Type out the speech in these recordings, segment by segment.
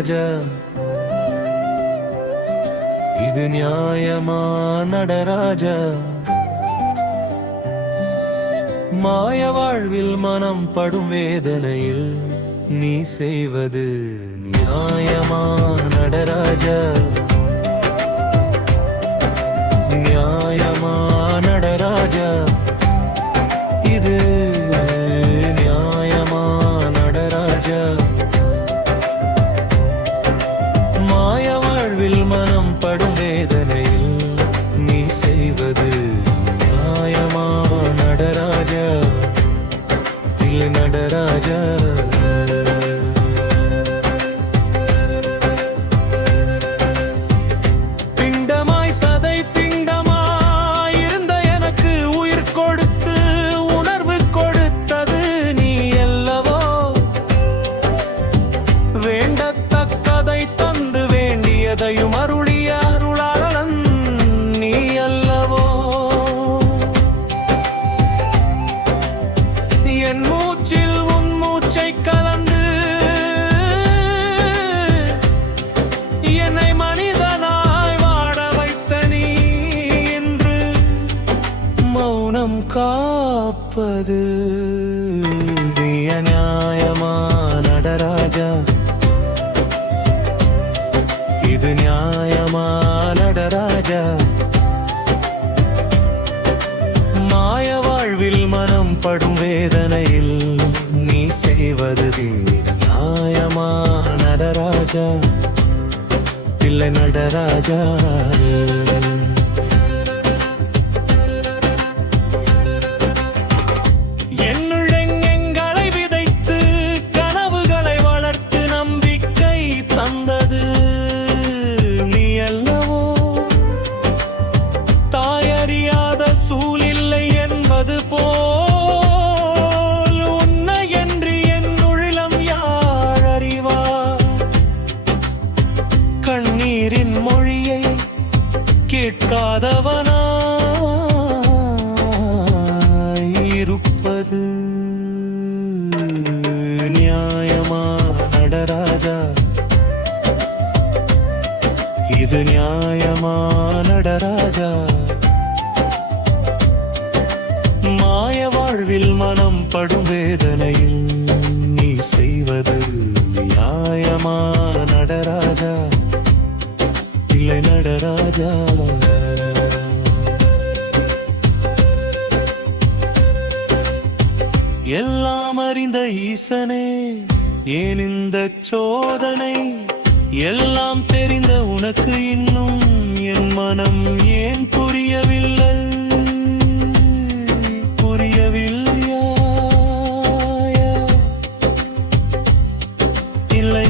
நடராஜா இது நியாயமா நடராஜா மாய வாழ்வில் மனம் படும் வேதனையில் நீ செய்வது நியாயமா நடராஜா நியாயமா நடராஜா இது நியாயமா நடராஜா மாய வாழ்வில் மனம் படும் வேதனையில் நீ செய்வது நியாயமா நடராஜா இல்லை நடராஜா அருளிய அருளாளன் நீ அல்லவோ என் மூச்சில் உன் மூச்சை கலந்து என்னை மனிதனாய் வாட வைத்த நீ என்று மௌனம் காப்பது நியாயமா நடராஜா இது நியாயமா நடராஜா மாய வாழ்வில் மனம் படும் வேதனையில் நீ செய்வது நியாயமா நடராஜா இல்லை நடராஜா கண்ணீரின் மொழியை கேட்காதவனாய் இருப்பது நியாயமா நடராஜா இது நியாயமா நடராஜா மாய வாழ்வில் மனம் படும் வேதனையில் நீ செய்வது நியாயமா நடராஜா இல்லை நடராஜா எல்லாம் அறிந்த ஈசனே ஏன் இந்த சோதனை எல்லாம் தெரிந்த உனக்கு இன்னும் என் மனம் ஏன் புரியவில்லை புரியவில்லையா இல்லை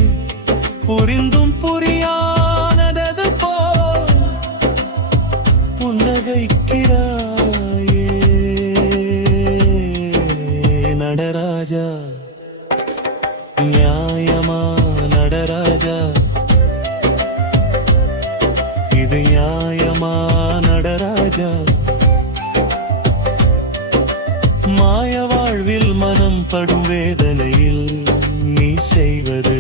புரிந்தும் புரியானது போல் புன்னகைக்கிறாயே நடராஜா நியாயமா நடராஜா இது நியாயமா நடராஜா மாய வாழ்வில் மனம் படும் வேதனையில் நீ செய்வது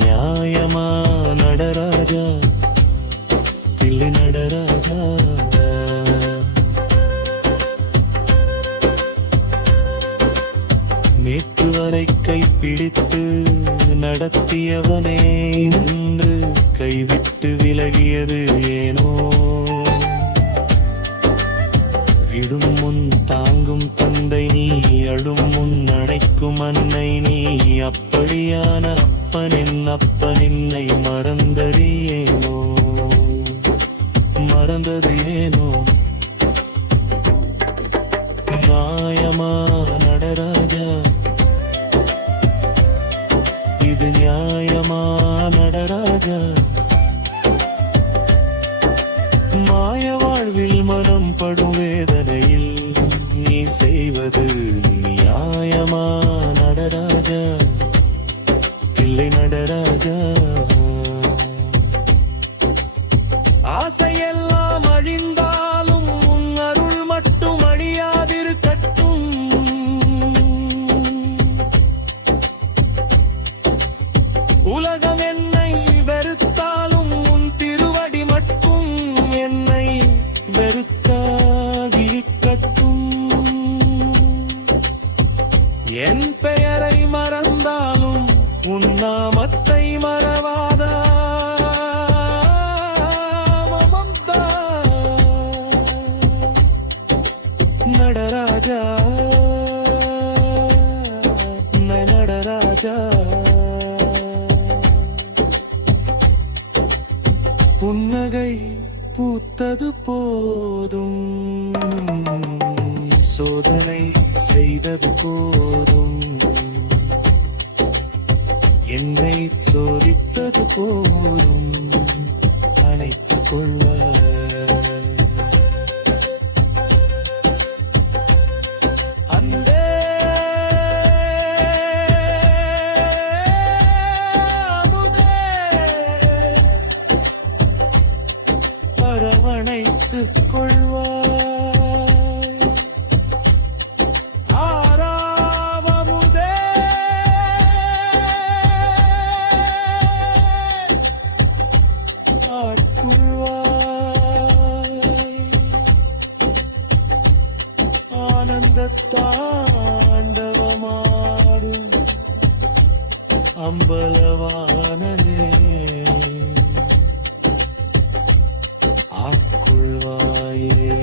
நியாயமா நடராஜா இல்லை நடராஜா நேற்று வரை கைப்பிடித்து நடத்தியவனே இன்று கைவிட்டு விலகியது ஏனோ விடும் முன் தாங்கும் தந்தை நீ அடும் முன் அணைக்கும் அன்னை நீ அப்படியான அப்பன் என்னை மறந்தது ஏனோ மறந்தது ஏனோ நியாயமா நடராஜா இது நியாயமா நடராஜா மாய வாழ்வில் மனம் படும் வேதனையில் நீ செய்வது நியாயமா நடராஜா இல்லை நடராஜா ஆசையெல்லாம் அழிந்தாலும் உன் அருள் மட்டும் அழியாதிருக்கட்டும் உலகம் என்னை வெறுக்காதிருக்கட்டும். என் பெயரை மறந்தாலும் உன் நாமத்தை மறவாதா மமதா. நடராஜா நடராஜா புன்னகை பூத்தது போதும், சோதனை செய்தது போதும், என்னை சோதித்தது போதும், அணைத்துக் கொள்ள அன்பே அரவணைத்துக் கொள்வாய். ஆறாவமுதே ஆட்கொள்வாய். ஆனந்தத்தாண்டவமாடும் அம்பலவானனே ஆட்கொள்வாயே.